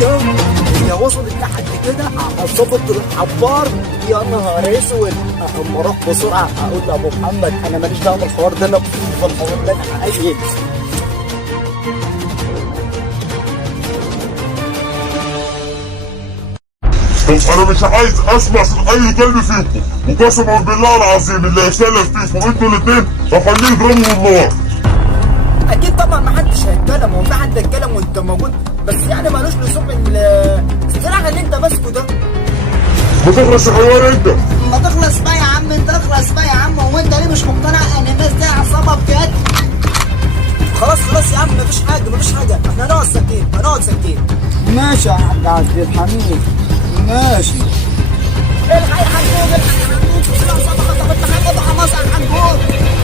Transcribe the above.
كده هي وصلت لحد كده ظبط الحبار. يا نهار اسود، اما اروح بسرعه اقول لابو محمد انا ماليش دعوه بالحوار ده، انا في الحوار ده انا عايز. طب انا مش عايز اسمع صوت اي كلمه فيكم، وقسما بالله العظيم اللي هيتكلم فيكم انتوا الاثنين هخليه يضربه بالنار. اكيد طبعا ما حدش هيتكلم، هو في حد هيتكلم وانت موجود؟ بس يعني مالوش لزوم الاستراحه اللي انت ماسكه ده. ما تخلص يا حيوان انت. ما تخلص بقى يا عم، انت اخلص بقى يا عم. هو انت ليه مش مقتنع ان الناس دي عصابه بجد؟ خلاص خلاص يا عم، مفيش حاجه مفيش حاجه، احنا هنقعد ساكتين هنقعد ساكتين. ماشي يا حاج عبد الحميد، ماشي. الحق يا حنجوب، الحق يا حنجوب، في عصابه خطفت حاجه خلاص يا حنجوب.